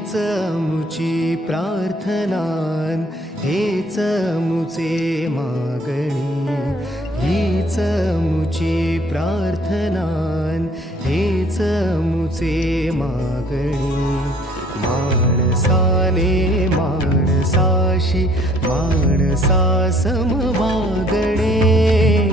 हीच मुची प्रार्थनान, हेच मुचे मागणी. हीच मुची प्रार्थनान, हेच मुचे मागणी. माणसाने माणसाशी माणसासम वागणे.